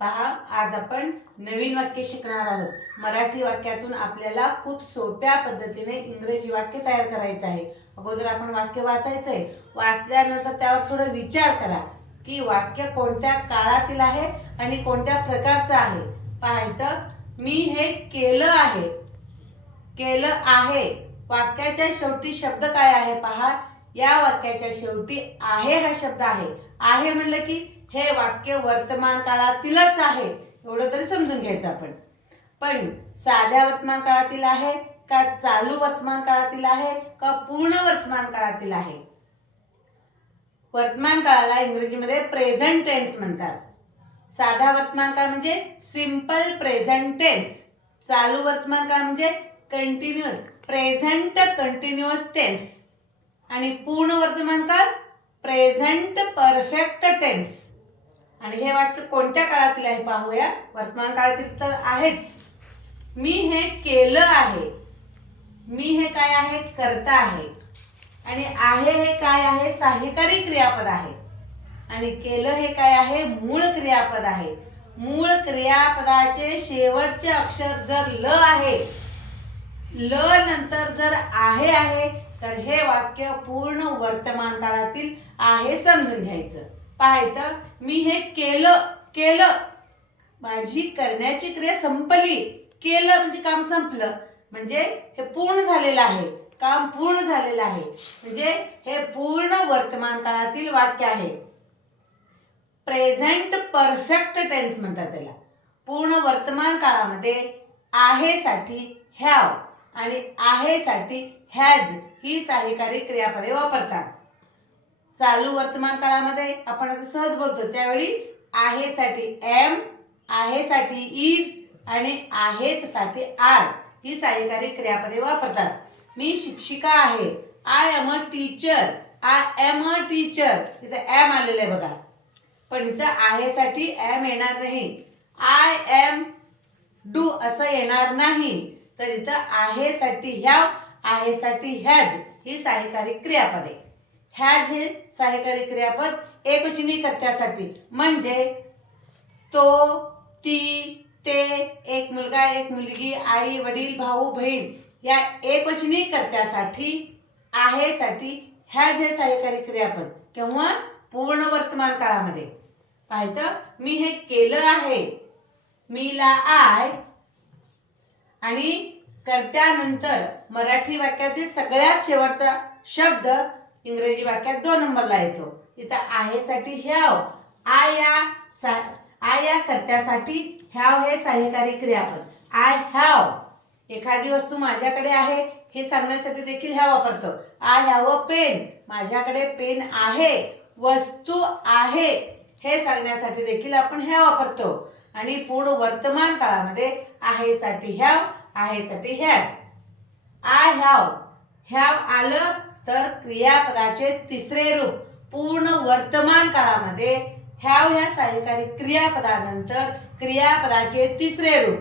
पहा आज आपण नवीन वाक्य शिकणार आहोत. मराठी वाक्यातून आपल्याला खूप सोप्या पद्धतीने इंग्रजी वाक्य तयार करायचं आहे. अगोदर आपण वाक्य वाचायचं आहे वाचल्यानंतर त्यावर थोडं विचार करा की वाक्य कोणत्या काळातील आहे आणि कोणत्या प्रकारचं आहे. पाहायचं मी हे केलं आहे. केलं आहे. वाक्याच्या शेवटी शब्द काय आहे पहा? या वाक्याच्या शेवटी आहे हा शब्द आहे. आहे म्हणलं की हे वाक्य वर्तमान काळातीलच आहे. एवढं तरी समजून घ्यायचं आपण. पण साध्या वर्तमान काळातील आहे का चालू वर्तमान काळातील आहे का पूर्ण वर्तमान काळातील आहे? वर्तमान काळाला इंग्रजीमध्ये प्रेझेंट टेन्स म्हणतात. साधा वर्तमान काळ म्हणजे सिंपल प्रेझेंट टेन्स चालू वर्तमान काळ म्हणजे कंटिन्युअस प्रेझेंट कंटिन्युअस टेन्स आणि पूर्ण वर्तमान काळ प्रेझेंट परफेक्ट टेन्स आणि हे वाक्य कोणत्या काळातील आहे पाहूया? वर्तमान काळातील तर आहेच. मी हे केलं आहे. मी हे काय आहे? करता आहे. आणि आहे हे काय आहे? सहाय्यकारी क्रियापद आहे. आणि केलं हे काय आहे? मूळ क्रियापद आहे. मूळ क्रियापदाचे शेवटचे अक्षर जर ल आहे ल नंतर जर आहे आहे तर हे वाक्य पूर्ण वर्तमान काळातील आहे समजून घ्यायचं. पाहायचं? मी हे केलं केलं. माझी करण्याची क्रिया संपली. केलं म्हणजे काम संपलं. म्हणजे हे पूर्ण झालेलं आहे. काम पूर्ण झालेलं आहे. म्हणजे हे पूर्ण वर्तमान काळातील वाक्य आहे. प्रेझेंट परफेक्ट टेन्स म्हणतात त्याला. पूर्ण वर्तमान काळामध्ये आहेसाठी हॅव आणि आहेसाठी हॅज ही सहाय्यकारी क्रियापदे वापरतात. चालू वर्तमान काळामध्ये आपण आता सहज बोलतो त्यावेळी आहेसाठी एम आहेसाठी इज आणि आहेतसाठी आर ही सहाय्यकारी क्रियापदे वापरतात. मी शिक्षिका आहे. I am a teacher I am a teacher इथं एम आलेलं आहे बघा. पण इथं आहेसाठी एम येणार नाही. आय एम डू असं येणार नाही. तर इथं आहेसाठी ह्या आहेसाठी ह्याच ही सहाय्यकारी क्रियापदे. ह्याच हे सहाय्यकारी क्रियापद एकवचनी कर्त्यासाठी. म्हणजे तो ती ते एक मुलगा एक मुलगी आई वडील भाऊ बहीण या एकवचनी कर्त्यासाठी आहेसाठी ह्याच हे सहाय्यकारी क्रियापद. किंवा पूर्ण वर्तमान काळामध्ये. पाहिजे मी हे केलं आहे. मीला आय आणि कर्त्यानंतर मराठी वाक्यातील सगळ्यात शेवटचा शब्द इंग्रजी वाक्यात दोन नंबरला येतो. इथं आहेसाठी ह्याव आय या सा आय या कर्त्यासाठी ह्याव हे सहाय्यकारी क्रियापद. आय हॅव एखादी वस्तू माझ्याकडे आहे हे सांगण्यासाठी देखील ह्या वापरतो. आय हॅव अ पेन माझ्याकडे पेन आहे वस्तू आहे हे सांगण्यासाठी देखील आपण ह्या वापरतो. आणि पूर्ण वर्तमान काळामध्ये आहेसाठी ह्याव आहेसाठी ह्याच. आय हॅव ह्याव आलं तर क्रियापदाचे तिसरे रूप पूर्ण वर्तमान काळामध्ये हॅव ह्या सहाय्यकारी क्रियापदानंतर क्रियापदाचे तिसरे रूप.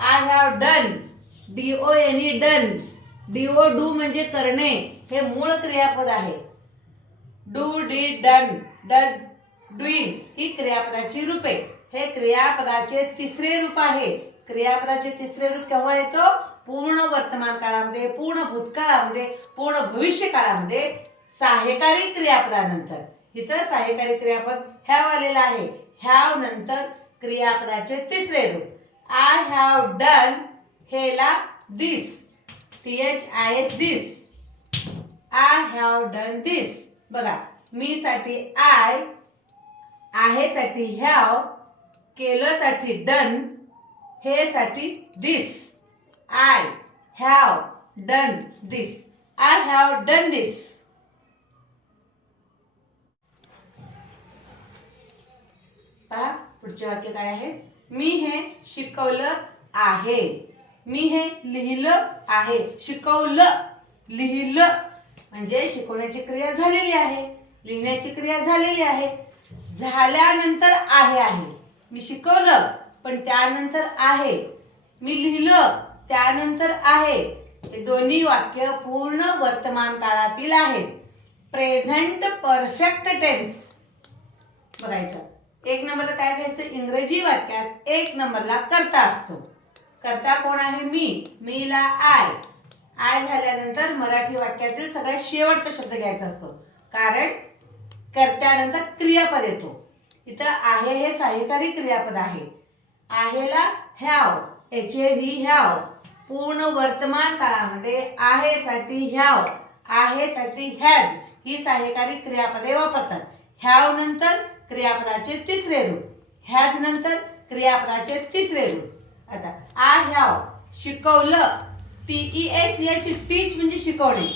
I have done D O N E done D O do म्हणजे करणे हे मूळ क्रियापद आहे. Do did done does doing ही क्रियापदाची रूपे. हे क्रियापदाचे तिसरे रूप आहे. क्रियापदाचे तिसरे रूप केव्हा येतो? पूर्ण वर्तमान काळामध्ये पूर्ण भूतकाळामध्ये पूर्ण भविष्य काळामध्ये सहाय्यकारी क्रियापदानंतर. इथं सहाय्यकारी क्रियापद ह्याव आलेलं आहे. ह्याव नंतर क्रियापदाचे तिसरे रूप. आय हॅव डन हेला this T H I S this I have done this बघा मी साठी आय आहेसाठी ह्याव केलंसाठी डन हे साठी this I have done this I have done this पहा पुढचे वाक्य काय आहे? मी हे शिकवलं आहे. मी हे लिहिलं आहे. शिकवलं लिहिलं. म्हणजे शिकवण्याची क्रिया झालेली आहे. लिहिण्याची क्रिया झालेली आहे. झाल्यानंतर आहे आहे. मी शिकवलं. पण त्यानंतर आहे. मी लिहिलं त्यानंतर आहे. हे दोन्ही वाक्य पूर्ण वर्तमान काळातील आहेत. प्रेझेंट परफेक्ट टेन्स बघायचं. एक नंबरला काय घ्यायचं? इंग्रजी वाक्यात एक नंबरला करता असतो. करता कोण आहे? मी. मीला आय. आय झाल्यानंतर मराठी वाक्यातील सगळ्यात शेवटचा शब्द घ्यायचा असतो. कारण कर्त्यानंतर क्रियापद येतो. इथं आहे हे सहाय्यकारी क्रियापद आहे. आहेला have. H A V have. पूर्ण वर्तमान काळामध्ये आहेसाठी ह्याव. आहेसाठी हॅज ही सहाय्यकारी क्रियापदे वापरतात. ह्याव नंतर क्रियापदाचे तिसरे रूप. ह्याज नंतर क्रियापदाचे तिसरे रूप. आता आ ह्याव. शिकवलं. टी ई एस याची टीच म्हणजे शिकवणे.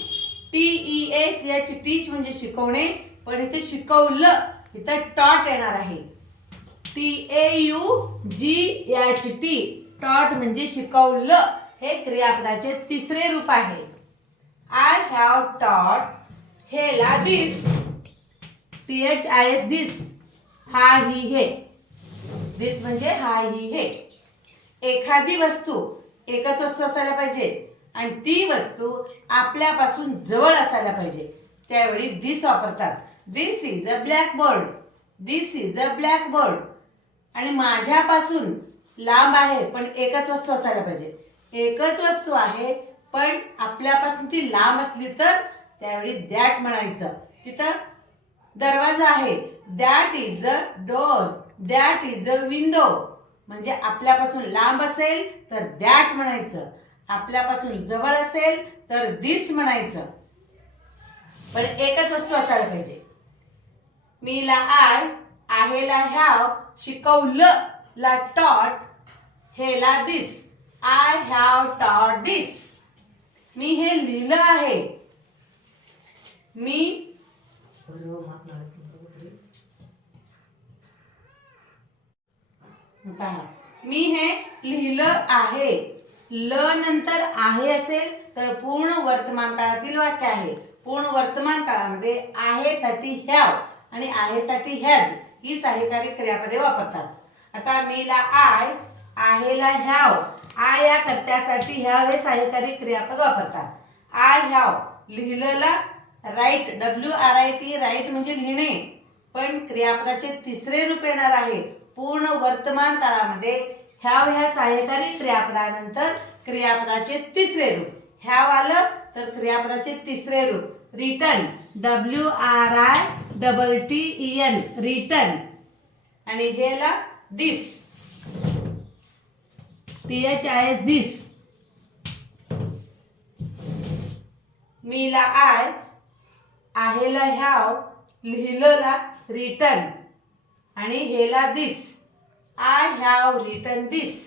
टी ई एस याची टीच म्हणजे शिकवणे. पण इथे शिकवलं इथं टॉट येणार आहे. T A U G H T taught म्हणजे शिकवलं. हे क्रियापदाचे तिसरे रूप आहे. आय हॅव टॉट हेला this T H I S this हा ही हे. दिस म्हणजे हा ही हे. एखादी वस्तू एकच वस्तू असायला पाहिजे आणि ती वस्तू आपल्यापासून जवळ असायला पाहिजे. त्यावेळी दिस वापरतात. This is a blackboard this is a blackboard आणि माझ्यापासून लांब आहे पण एकच वस्तू असायला पाहिजे. एकच वस्तू आहे पण आपल्यापासून ती लांब असली तर त्यावेळी दॅट म्हणायचं. तिथं दरवाजा आहे. That is a door. That is a window. म्हणजे आपल्यापासून लांब असेल तर दॅट म्हणायचं. आपल्यापासून जवळ असेल तर दिस म्हणायचं. पण एकच वस्तू असायला पाहिजे. मी ला आय आहेला हॅव शिकवलं ला टॉट हेला this I have taught this मी हे लिहिलं आहे. मी मी हे लिहिलं आहे. ल नंतर आहे असेल तर पूर्ण वर्तमान काळातील वाक्य आहे. पूर्ण वर्तमान काळामध्ये आहेसाठी ह्याव आणि आहेसाठी ह्याज. ही सहाय्यकारी क्रियापदे वापरतात. आता मीला आय आहेला ह्याव. आय या कर्त्यासाठी ह्याव हे सहाय्यकारी क्रियापद वापरतात. आय ह्याव लिहिलेला write W R I T write म्हणजे लिहिणे. पण क्रियापदाचे तिसरे रूप येणार आहे. पूर्ण वर्तमान काळामध्ये ह्याव ह्या सहाय्यकारी क्रियापदानंतर क्रियापदाचे तिसरे रूप. ह्याव आलं तर क्रियापदाचे तिसरे रूप. Return W R I double T E N return आणि हेला this T H I S this मीला I आहेला ह्याव लिहिलेला रिटर्न आणि हेला this I have return this